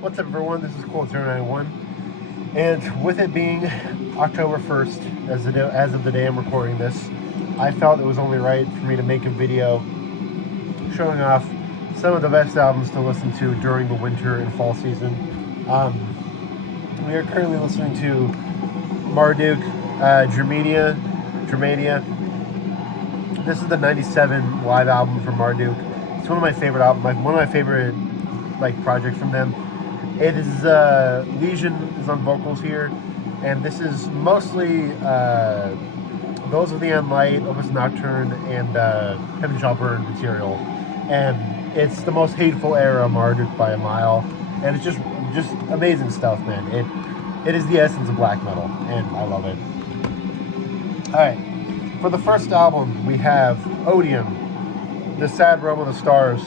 What's up, everyone? This is Colt091, and with it being October 1st, as of the day I'm recording this, I felt it was only right for me to make a video showing off some of the best albums to listen to during the winter and fall season. We are currently listening to Marduk, Germania. This is the '97 live album from Marduk. It's one of my favorite albums, one of my favorite projects from them. It is Legion is on vocals here, and this is mostly Those of the End Light, Opus Nocturne, and Heaven Shall Burn material. And it's the most hateful era of Marduk by a mile, and it's just amazing stuff, man. It is the essence of black metal, and I love it. All right, for the first album we have Odium, The Sad Realm of the Stars,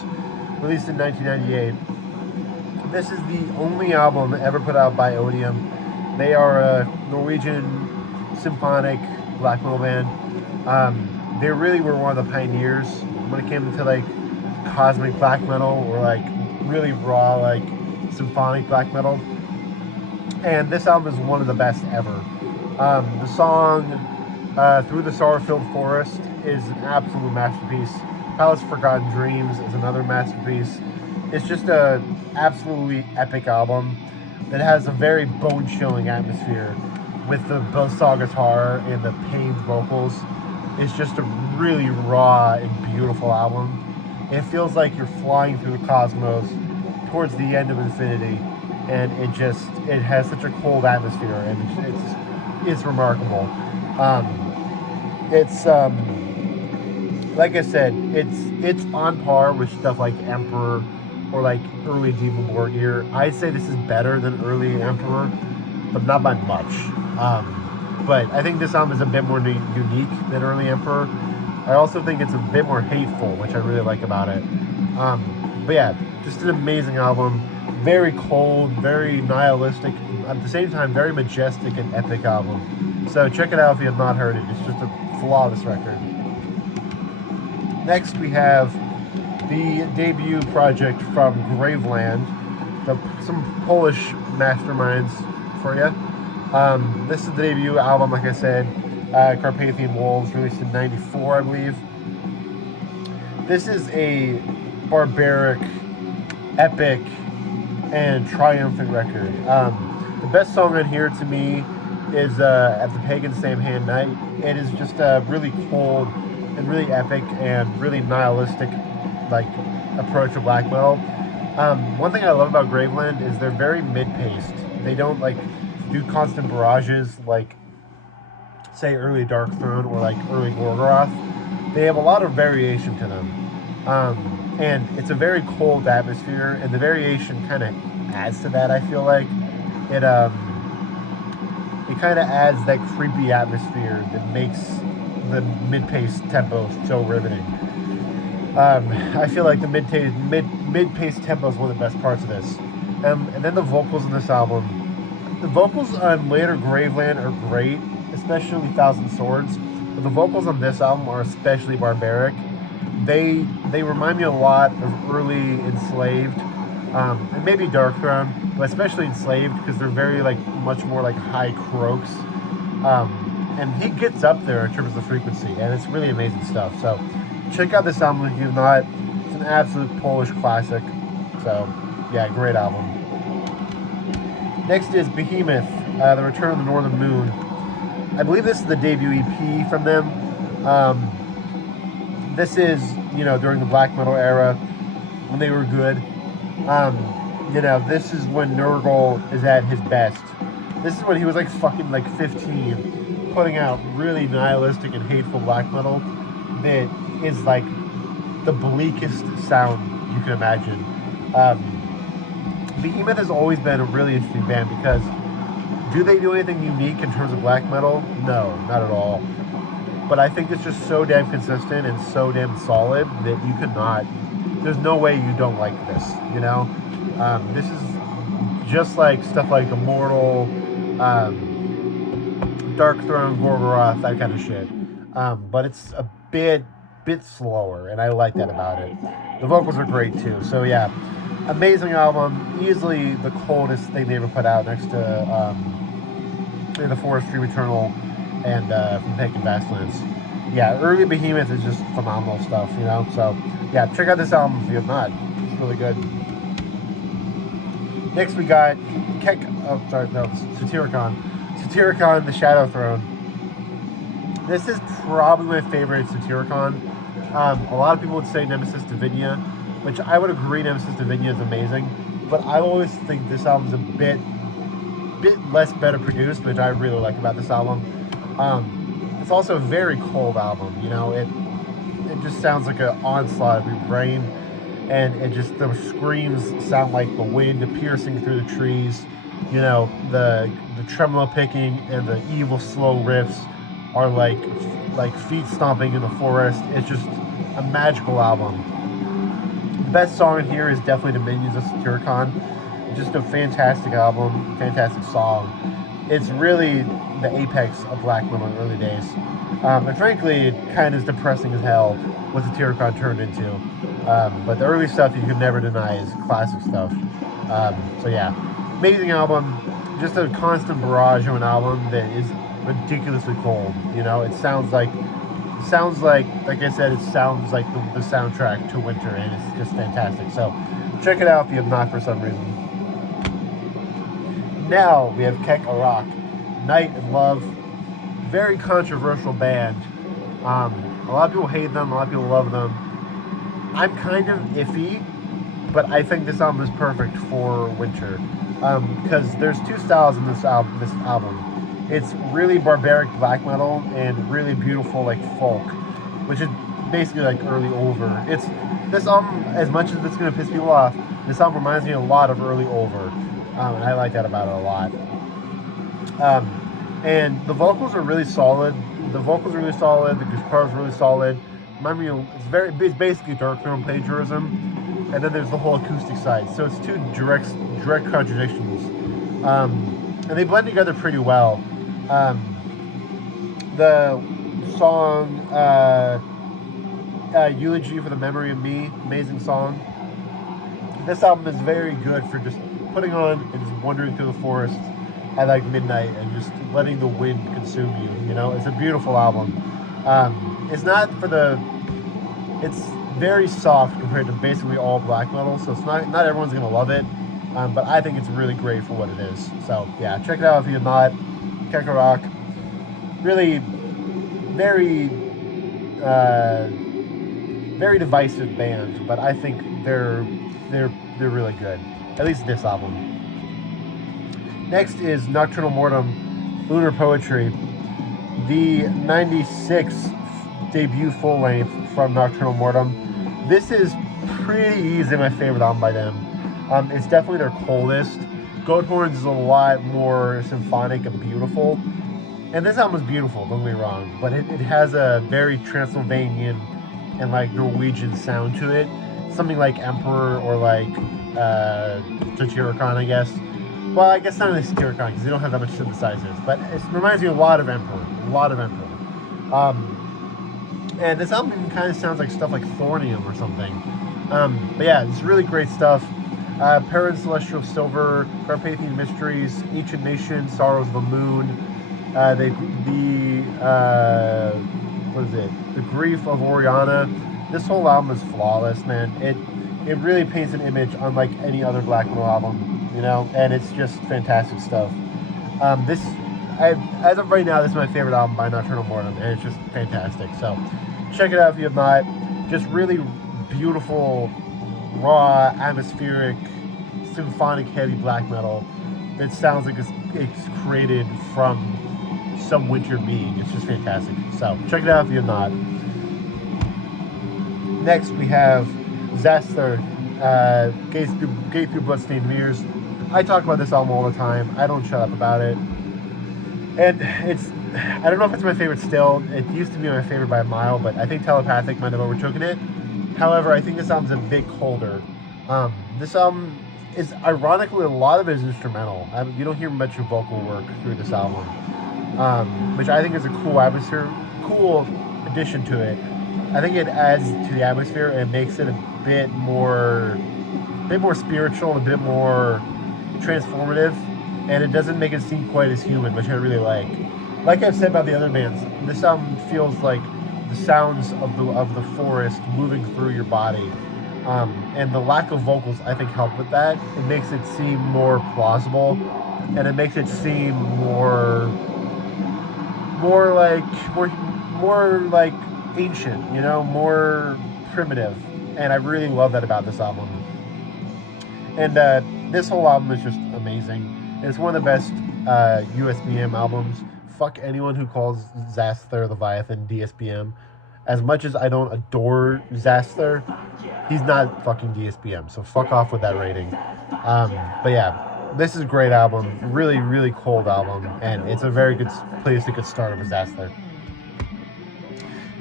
released in 1998. This is the only album ever put out by Odium. They are a Norwegian symphonic black metal band. They really were one of the pioneers when it came to cosmic black metal, or really raw symphonic black metal. And this album is one of the best ever. The song Through the Sorrow-Filled Forest is an absolute masterpiece. Palace of Forgotten Dreams is another masterpiece. It's just a absolutely epic album that has a very bone-chilling atmosphere with the buzzsaw guitar and the pained vocals. It's just a really raw and beautiful album. It feels like you're flying through the cosmos towards the end of infinity, and it has such a cold atmosphere, and it's remarkable. It's like I said, it's on par with stuff like Emperor or early Demon Borgir. I'd say this is better than early Emperor, but not by much. But I think this album is a bit more unique than early Emperor. I also think it's a bit more hateful, which I really like about it. But yeah, just an amazing album. Very cold, very nihilistic, at the same time very majestic and epic album. So check it out if you have not heard it. It's just a flawless record. Next we have the debut project from Graveland, some Polish masterminds for you. This is the debut album, like I said, Carpathian Wolves, released in '94, I believe. This is a barbaric, epic, and triumphant record. The best song on here to me is At the Pagan Samhain Night. It is just really cold and really epic and really nihilistic approach to black metal. One thing I love about Graveland is they're very mid-paced. They don't do constant barrages say early Darkthrone or early Gorgoroth. They have a lot of variation to them, and it's a very cold atmosphere, and the variation kind of adds to that. I feel like it kind of adds that creepy atmosphere that makes the mid-paced tempo so riveting. I feel like the mid-paced tempo is one of the best parts of this. And then the vocals in this album. The vocals on later Graveland are great, especially Thousand Swords. But the vocals on this album are especially barbaric. They remind me a lot of early Enslaved, and maybe Darkthrone, but especially Enslaved, because they're very much more high croaks. And he gets up there in terms of frequency, and it's really amazing stuff. So check out this album if you've not. It's an absolute Polish classic. So yeah, great album. Next is Behemoth, The Return of the Northern Moon. I believe this is the debut EP from them. This is, during the black metal era, when they were good. This is when Nurgle is at his best. This is when he was fucking 15, putting out really nihilistic and hateful black metal that is the bleakest sound you can imagine. Behemoth has always been a really interesting band because do they do anything unique in terms of black metal? No, not at all. But I think it's just so damn consistent and so damn solid that you could not. There's no way you don't like this. This is just stuff like Immortal, Darkthrone, Gorgoroth, that kind of shit. But it's a bit slower, and I like that about it. The vocals are great too. So yeah, Amazing album, easily the coldest thing they ever put out, next to The Forestry Eternal and From Pagan Vastlands. Yeah, early Behemoth is just phenomenal stuff, you know. So yeah, check out this album if you have not. It's really good. Next we got Satyricon. Satyricon, The Shadow Throne. This is probably my favorite Satyricon. A lot of people would say Nemesis Divinia, which I would agree Nemesis Divinia is amazing, but I always think this album's a bit less better produced, which I really like about this album. It's also a very cold album, you know. It just sounds like an onslaught of your brain, and the screams sound like the wind piercing through the trees. You know, the tremolo picking and the evil slow riffs are like feet stomping in the forest. It's just a magical album. The best song in here is definitely Dominions of Satyricon. Just a fantastic album, fantastic song. It's really the apex of black metal in the early days. And frankly, it kind of is depressing as hell what Satyricon turned into. But the early stuff you could never deny is classic stuff. So yeah, amazing album. Just a constant barrage of an album that is ridiculously cold. You know, it sounds like I said, it sounds like the soundtrack to winter, and it's just fantastic. So check it out if you have not for some reason. Now we have Kek Arak, Night and Love. Very controversial band. A lot of people hate them, a lot of people love them. I'm kind of iffy, but I think this album is perfect for winter. Because there's two styles in this album. It's really barbaric black metal and really beautiful like folk, which is basically like early Over. This album, as much as it's gonna piss people off, this album reminds me a lot of early Over. And I like that about it a lot. And the vocals are really solid. The guitars are really solid. It's basically Darkthrone plagiarism, and then there's the whole acoustic side. So it's two direct contradictions, and they blend together pretty well. The song "Eulogy for the Memory of Me," amazing song. This album is very good for just putting on and just wandering through the forest at like midnight and just letting the wind consume you. You know, it's a beautiful album. It's very soft compared to basically all black metal, so it's not everyone's gonna love it, but I think it's really great for what it is. So yeah, check it out if you have not. Kek Arak, really very very divisive band, but I think they're really good. At least this album. Next is Nocturnal Mortem, Lunar Poetry, the 96th debut full length from Nocturnal Mortem. This is pretty easily my favorite album by them. It's definitely their coldest. Goat Horns is a lot more symphonic and beautiful. And this album is beautiful, don't get me wrong, but it has a very Transylvanian and like Norwegian sound to it. Something like Emperor or like Satyricon, I guess. Well, I guess not really Satyricon because they don't have that much synthesizers, but it reminds me a lot of Emperor. And this album even kind of sounds like stuff like Thornium or something. But yeah, it's really great stuff. Perrin Celestial Silver, Carpathian Mysteries, Ancient Nation, Sorrows of the Moon, The Grief of Oriana. This whole album is flawless, man. It really paints an image unlike any other black metal album, you know, and it's just fantastic stuff. As of right now, this is my favorite album by Nocturnal Mortem, and it's just fantastic. So check it out if you have not. Just really beautiful, raw, atmospheric, symphonic, heavy black metal that sounds like it's created from some winter being. It's just fantastic. So check it out if you have not. Next we have Zaster, Gate Through Bloodstained Mirrors. I talk about this album all the time. I don't shut up about it. And I don't know if it's my favorite still. It used to be my favorite by a mile, but I think Telepathic might have overtaken it. However, I think this album's a bit colder. This album is, ironically, a lot of it is instrumental. You don't hear much of vocal work through this album, which I think is a cool atmosphere, cool addition to it. I think it adds to the atmosphere and makes it a bit more bit more spiritual, a bit more transformative, and it doesn't make it seem quite as human, which I really like. Like I've said about the other bands, this album feels like the sounds of the forest moving through your body, and the lack of vocals I think help with that. It makes it seem more plausible, and it makes it seem more like ancient, you know, more primitive, and I really love that about this album. And this whole album is just amazing. It's one of the best USBM albums. Fuck anyone who calls Xasthur Leviathan DSBM. As much as I don't adore Xasthur, he's not fucking DSBM, so fuck off with that rating. But yeah, this is a great album. Really, really cold album, and it's a very good place to get started with Xasthur.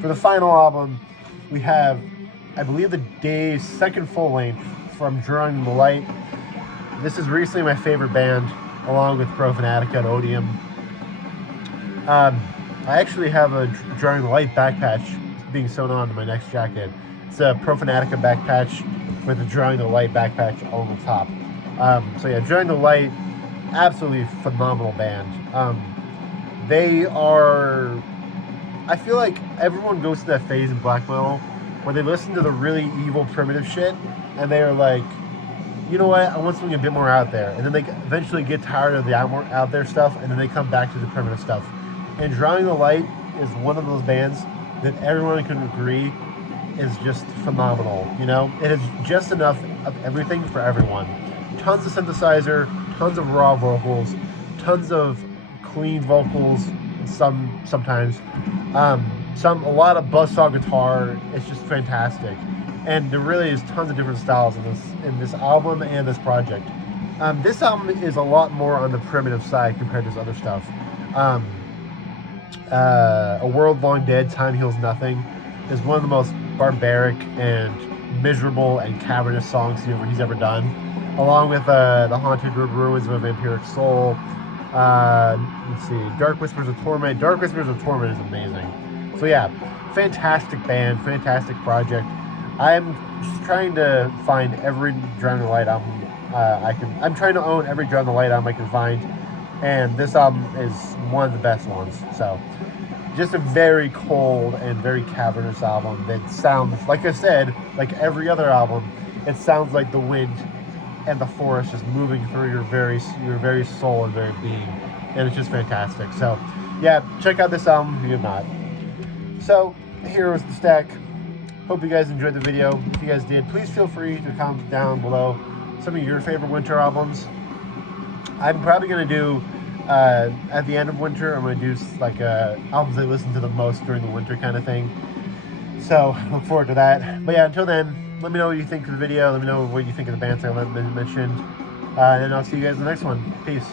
For the final album, we have, I believe, the Dave's second full length, From Drawing the Light. This is recently my favorite band, along with Profanatica and Odium. I actually have a Drawing the Light back patch being sewn on to my next jacket. It's a Profanatica back patch with a Drawing the Light back patch on the top. So yeah, Drawing the Light, absolutely phenomenal band. They are, I feel like everyone goes through that phase in black metal where they listen to the really evil primitive shit and they are like, you know what, I want something a bit more out there. And then they eventually get tired of the out there stuff, and then they come back to the primitive stuff. And Drawing the Light is one of those bands that everyone can agree is just phenomenal, you know? It is just enough of everything for everyone. Tons of synthesizer, tons of raw vocals, tons of clean vocals, sometimes. A lot of buzzsaw guitar. It's just fantastic. And there really is tons of different styles in this album and this project. This album is a lot more on the primitive side compared to his other stuff. A World Long Dead, Time Heals Nothing is one of the most barbaric and miserable and cavernous songs he's ever done, along with The Haunted Ruins of a Vampiric Soul. Let's see, Dark Whispers of Torment. Dark Whispers of Torment is amazing. So yeah, fantastic band, fantastic project. I'm just trying to find every Drawing the Light album I'm trying to own every Drawing the Light album I can find, and this album is one of the best ones. So, just a very cold and very cavernous album that sounds, like I said, like every other album. It sounds like the wind and the forest just moving through your very soul and very being, and it's just fantastic. So, yeah, check out this album if you have not. So, here was the stack. Hope you guys enjoyed the video. If you guys did, please feel free to comment down below some of your favorite winter albums. I'm probably going to do, at the end of winter, I'm going to do like albums I listen to the most during the winter kind of thing. So, look forward to that. But yeah, until then, let me know what you think of the video. Let me know what you think of the bands I mentioned. And I'll see you guys in the next one. Peace.